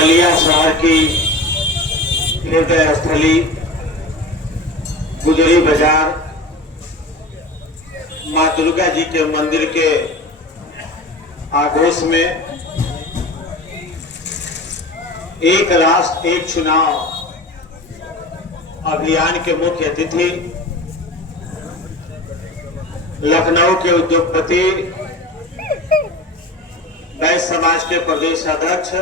बलिया शहर की हृदय स्थली गुजरी बाजार मां दुर्गा जी के मंदिर के आगोश में एक राष्ट्र एक चुनाव अभियान के मुख्य अतिथि लखनऊ के उद्योगपति वैश्य समाज के प्रदेश अध्यक्ष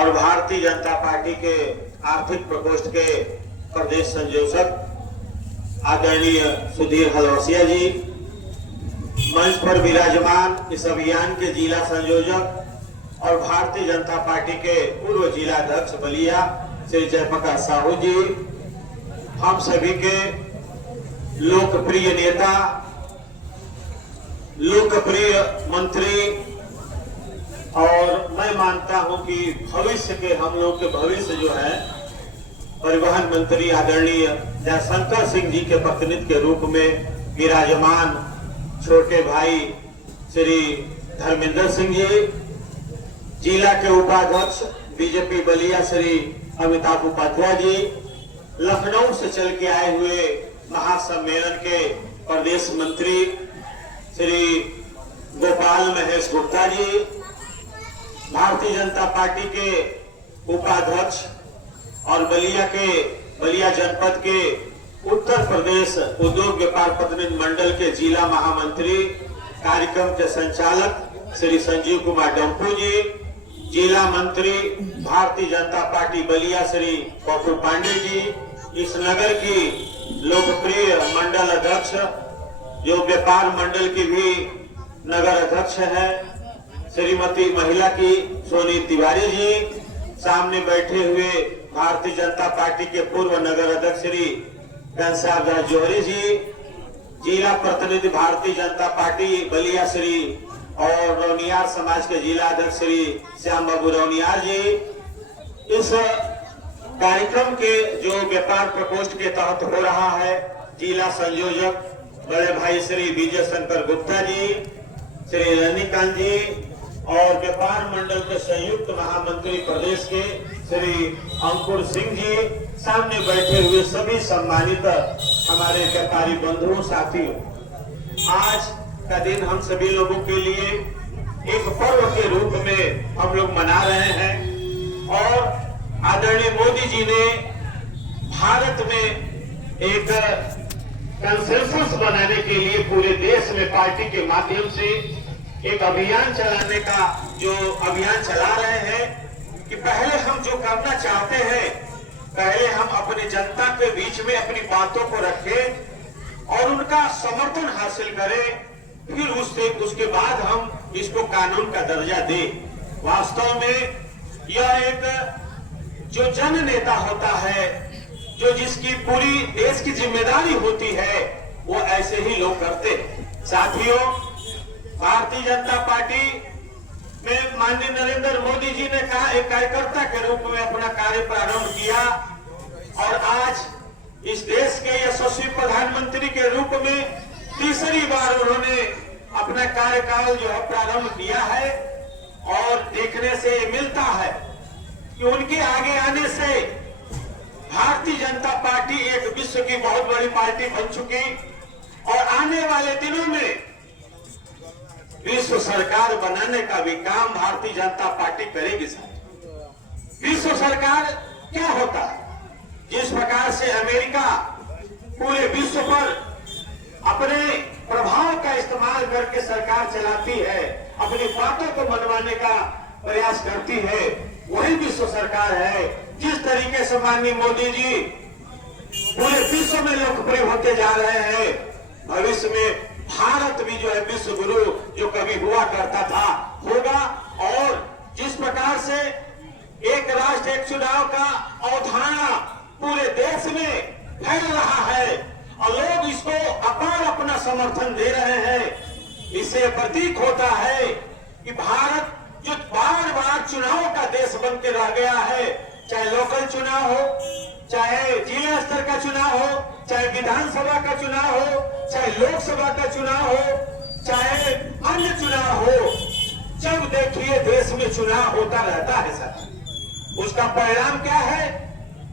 और भारतीय जनता पार्टी के आर्थिक प्रकोष्ठ के प्रदेश संयोजक आदरणीय सुधीर हलवसिया जी, मंच पर विराजमान इस अभियान के जिला संयोजक और भारतीय जनता पार्टी के पूर्व जिला अध्यक्ष बलिया श्री जयप्रकाश साहू जी, हम सभी के लोकप्रिय नेता, लोकप्रिय मंत्री और मैं मानता हूं कि भविष्य के हम लोग के भविष्य जो है परिवहन मंत्री आदरणीय जयशंकर सिंह जी के प्रतिनिधि के रूप में विराजमान छोटे भाई श्री धर्मेंद्र सिंह जी, जिला के उपाध्यक्ष बीजेपी बलिया श्री अमिताभ उपाध्याय जी, लखनऊ से चल के आए हुए महासम्मेलन के प्रदेश मंत्री श्री गोपाल महेश गुप्ता जी, भारतीय जनता पार्टी के उपाध्यक्ष और बलिया जनपद के उत्तर प्रदेश उद्योग व्यापार प्रतिनिधि मंडल के जिला महामंत्री कार्यक्रम के संचालक श्री संजीव कुमार डम्पू जी, जिला मंत्री भारतीय जनता पार्टी बलिया श्री पप्पू पांडे जी, इस नगर की लोकप्रिय मंडल अध्यक्ष जो व्यापार मंडल की भी नगर अध्यक्ष है श्रीमती महिला की सोनी तिवारी जी, सामने बैठे हुए भारतीय जनता पार्टी के पूर्व नगर अध्यक्ष श्री घनश्याम दास जौहरी जी, जिला प्रतिनिधि भारतीय जनता पार्टी बलिया श्री और रौनियार समाज के जिला अध्यक्ष श्री श्याम बाबू रौनियार जी, इस कार्यक्रम के जो व्यापार प्रकोष्ठ के तहत हो रहा है जिला संयोजक बड़े भाई श्री विजय शंकर गुप्ता जी, श्री रजनीकांत जी और व्यापार मंडल के संयुक्त महामंत्री प्रदेश के श्री अंकुर सिंह जी, सामने बैठे हुए सभी सम्मानित हमारे व्यापारी बंधुओं साथियों, आज का दिन हम सभी लोगों के लिए एक पर्व के रूप में हम लोग मना रहे हैं और आदरणीय मोदी जी ने भारत में एक कंसेंसस बनाने के लिए पूरे देश में पार्टी के माध्यम से एक अभियान चलाने का जो अभियान चला रहे हैं कि पहले हम जो करना चाहते हैं, पहले हम अपने जनता के बीच में अपनी बातों को रखें और उनका समर्थन हासिल करें, फिर उसके बाद हम इसको कानून का दर्जा दें। वास्तव में यह एक जो जन नेता होता है, जो जिसकी पूरी देश की जिम्मेदारी होती है, वो ऐसे ही लोग करते। साथियों, भारतीय जनता पार्टी में माननीय नरेंद्र मोदी जी ने कहा एक कार्यकर्ता के रूप में अपना कार्य प्रारंभ किया और आज इस देश के यशस्वी प्रधानमंत्री के रूप में तीसरी बार उन्होंने अपना कार्यकाल जो है प्रारंभ किया है और देखने से मिलता है कि उनके आगे आने से भारतीय जनता पार्टी एक विश्व की बहुत बड़ी पार्टी बन चुकी और आने वाले दिनों में विश्व सरकार बनाने का भी काम भारतीय जनता पार्टी करेगी। विश्व सरकार क्या होता है? जिस प्रकार से अमेरिका पूरे विश्व पर अपने प्रभाव का इस्तेमाल करके सरकार चलाती है, अपनी बातों को मनवाने का प्रयास करती है, वही विश्व सरकार है। जिस तरीके से माननीय मोदी जी पूरे विश्व में लोकप्रिय होते जा रहे हैं, भविष्य में भारत भी जो है विश्व गुरु जो कभी हुआ करता था होगा। और जिस प्रकार से एक राष्ट्र एक चुनाव का अवधारणा पूरे देश में फैल रहा है और लोग इसको अपार अपना समर्थन दे रहे हैं, इससे प्रतीक होता है कि भारत जो बार बार चुनाव का देश बन के रह गया है, चाहे लोकल चुनाव हो, चाहे जिला स्तर का चुनाव हो, चाहे विधानसभा का चुनाव हो, चाहे लोकसभा का चुनाव हो, चाहे अन्य चुनाव हो, जब देखिए देश में चुनाव होता रहता है सर, उसका परिणाम क्या है?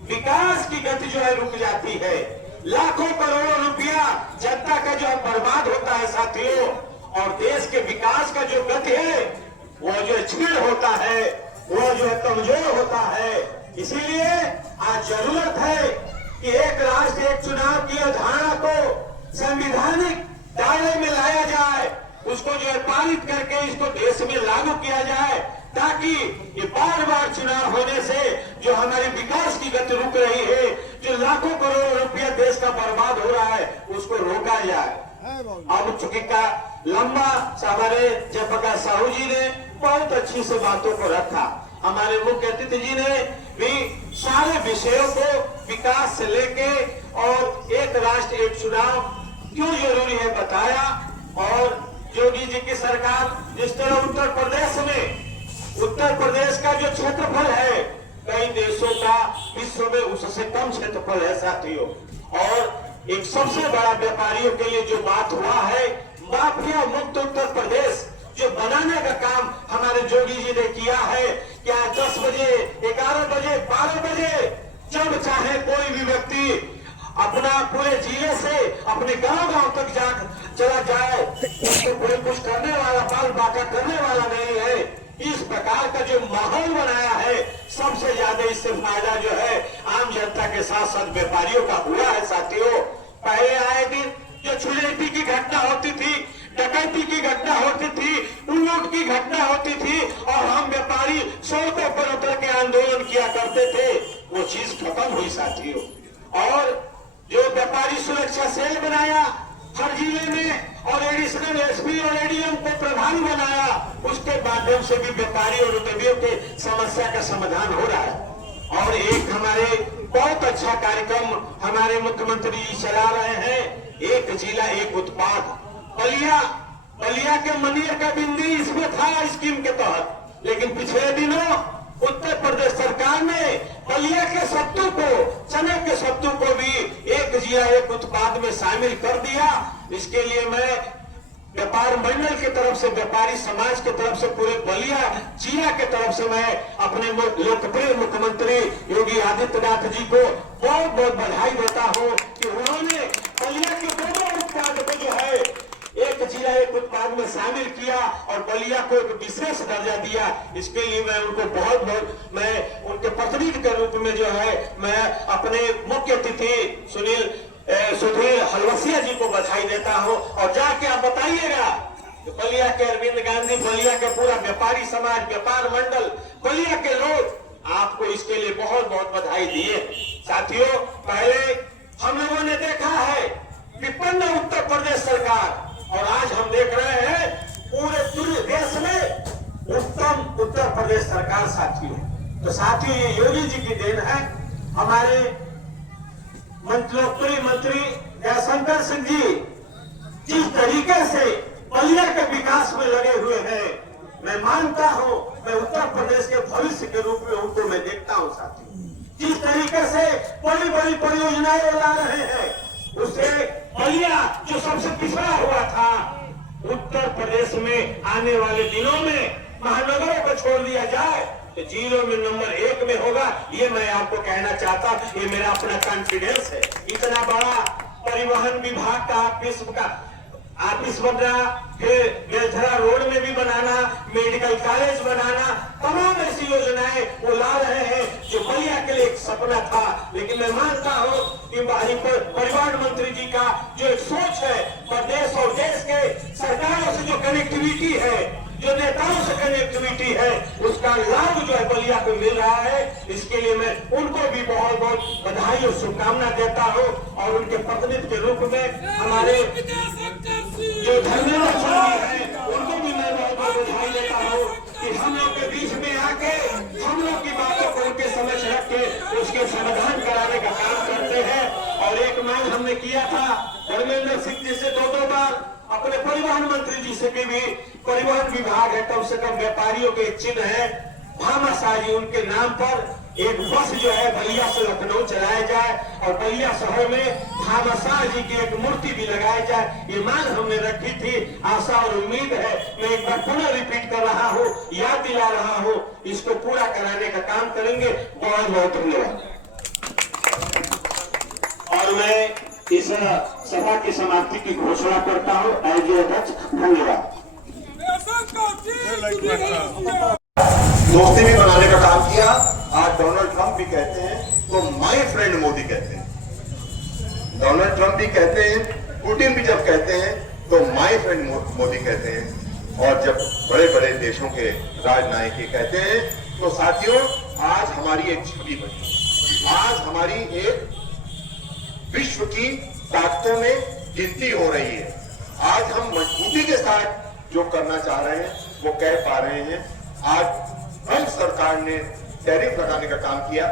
विकास की गति जो है रुक जाती है, लाखों करोड़ों रुपया जनता का जो है बर्बाद होता है साथियों, और देश के विकास का जो गति है वो जो क्षीण होता है, वो जो है कमजोर होता है। इसीलिए आज जरूरत है कि एक राष्ट्र एक चुनाव की अवधारणा को संवैधानिक दायरे में लाया जाए, उसको जो है पारित करके इसको देश में लागू किया जाए, ताकि ये बार बार चुनाव होने से जो हमारे विकास की गति रुक रही है, जो लाखों करोड़ रुपया देश का बर्बाद हो रहा है, उसको रोका जाए। अब चूंकि का लंबा हमारे जयप्रकाश साहू जी ने बहुत अच्छी से बातों को रखा, हमारे मुख्य अतिथि जी ने भी सारे विषयों को विकास से लेके और एक राष्ट्र एक चुनाव क्यों जरूरी है बताया। और योगी जी की सरकार जिस तरह उत्तर प्रदेश का जो क्षेत्रफल है कई देशों का विश्व में उससे कम क्षेत्रफल है साथियों, और एक सबसे बड़ा व्यापारियों के लिए जो बात हुआ है माफिया मुक्त उत्तर प्रदेश जो बनाने का काम हमारे योगी जी ने किया है। क्या 10 बजे 11 बजे 12 बजे जब चाहे कोई भी व्यक्ति अपना पूरे जिले से अपने गांव तक चला जाए, उसको कोई कुछ करने वाला बाल बाका करने वाला नहीं है। इस प्रकार का जो माहौल बनाया है, सबसे ज्यादा इससे फायदा जो है आम जनता के साथ साथ व्यापारियों का हुआ है साथियों। पहले आए दिन जो छुड़ैती की घटना होती थी, डकैती की घटना होती थी, लूट की घटना होती थी और हम व्यापारी सड़कों पर उतर के आंदोलन किया करते थे, वो चीज खत्म हुई साथियों। और जो व्यापारी सुरक्षा सेल बनाया हर जिले में और एडिशनल एसपी और एडीएम को प्रभावी बनाया, उसके माध्यम से भी व्यापारी और उद्यमियों के समस्या का समाधान हो रहा है। और एक हमारे बहुत अच्छा कार्यक्रम हमारे मुख्यमंत्री जी चला रहे हैं, एक जिला एक उत्पाद। बलिया के मनियर का बिंदी इसमें था स्कीम के तहत, लेकिन पिछले दिनों उत्तर प्रदेश सरकार ने बलिया के सत्तू को, चने के सत्तू को भी एक जिला एक उत्पाद में शामिल कर दिया। इसके लिए मैं व्यापार मंडल की तरफ से, व्यापारी समाज की तरफ से, पूरे बलिया जिला के तरफ से मैं अपने लोकप्रिय मुख्यमंत्री योगी आदित्यनाथ जी को बहुत बहुत बधाई देता हूं कि उन्होंने बलिया के दोनों उत्पाद को जो है एक जिला एक उत्पाद में शामिल किया और बलिया को एक विशेष दर्जा दिया। इसके लिए मैं उनको बहुत बहुत, मैं उनके प्रतिनिधि के रूप में जो है मैं अपने मुख्य अतिथि सुधीर हलवसिया जी को बधाई देता हूं। और जाके आप बताइएगा कि बलिया के अरविंद गांधी, बलिया के पूरा व्यापारी समाज, व्यापार मंडल, बलिया के लोग आपको इसके लिए बहुत बहुत बधाई दिए। साथियों, पहले हम लोगों ने देखा है विपन्न उत्तर प्रदेश सरकार, और आज हम देख रहे हैं पूरे देश में उत्तम उत्तर प्रदेश सरकार साथियों। तो साथियों, ये योगी जी की देन है। हमारे लोकप्रिय मंत्री जयशंकर सिंह जी जिस तरीके से बलिया के विकास में लगे हुए हैं, मैं मानता हूं, मैं उत्तर प्रदेश के भविष्य के रूप में उनको मैं देखता हूं साथियों। जिस तरीके से बड़ी बड़ी परियोजनाएं ला रहे हैं, उससे बलिया जो सबसे पिछड़ा हुआ था, उत्तर प्रदेश में आने वाले दिनों में महानगरों को छोड़ दिया जाए तो जिलों में नंबर 1 में होगा। ये मैं आपको कहना चाहता, ये मेरा अपना कॉन्फिडेंस है। इतना बड़ा परिवहन विभाग का ऑफिस बन रहा, फिर बेलथरा रोड में भी बनाना, मेडिकल कॉलेज बनाना, तमाम ऐसी योजनाएं वो ला रहे हैं जो बलिया के लिए एक सपना था। लेकिन मैं मानता हूं कि परिवहन मंत्री जी का जो एक सोच है, प्रदेश और देश के सरकारों से जो कनेक्टिविटी है, जो नेताओं से कनेक्टिविटी है, उसका लाभ जो है बलिया को मिल रहा है। इसके लिए मैं उनको भी बहुत बहुत बधाई और शुभकामना देता हूं। और उनके प्रतिनिधि के रूप में हमारे जो धर्मेंद्र सिंह है, उनको भी मैं बहुत बहुत बधाई देता हूं कि हम लोग के बीच में आके हम लोग की बातों को उनके समझ रख के उसके समाधान कराने का काम करते हैं। और एक मांग हमने किया था धर्मेंद्र सिंह जी से 2 बार, अपने परिवहन मंत्री जी से भी परिवहन विभाग है, कम से कम व्यापारियों के चिन्ह है भामाशाह जी, उनके नाम पर एक बस जो है बलिया से लखनऊ चलाया जाए और बलिया शहर में खामसा जी की एक मूर्ति भी लगाई जाए। ये मांग हमने रखी थी, आशा और उम्मीद है, मैं एक बार पुनः रिपीट कर रहा हूँ, याद दिला रहा हूँ, इसको पूरा कराने का काम करेंगे। बहुत बहुत धन्यवाद। और मैं इस सभा की समाप्ति की घोषणा करता हूँ। आयोजक अध्यक्ष धन्यवाद। दोस्ती भी बनाने का काम किया। आज डोनाल्ड ट्रंप भी कहते हैं तो माय फ्रेंड मोदी कहते हैं, डोनाल्ड ट्रंप भी कहते हैं, पुतिन भी जब कहते हैं तो माय फ्रेंड मोदी कहते हैं। और जब बड़े बड़े देशों के राजनायक ये कहते हैं तो साथियों आज हमारी एक छवि बनी, आज हमारी एक विश्व की ताकतों में गिनती हो रही है। आज हम मजबूती के साथ जो करना चाह रहे हैं वो कह पा रहे हैं। आज ट्रंप सरकार ने टैरिफ लगाने का काम किया।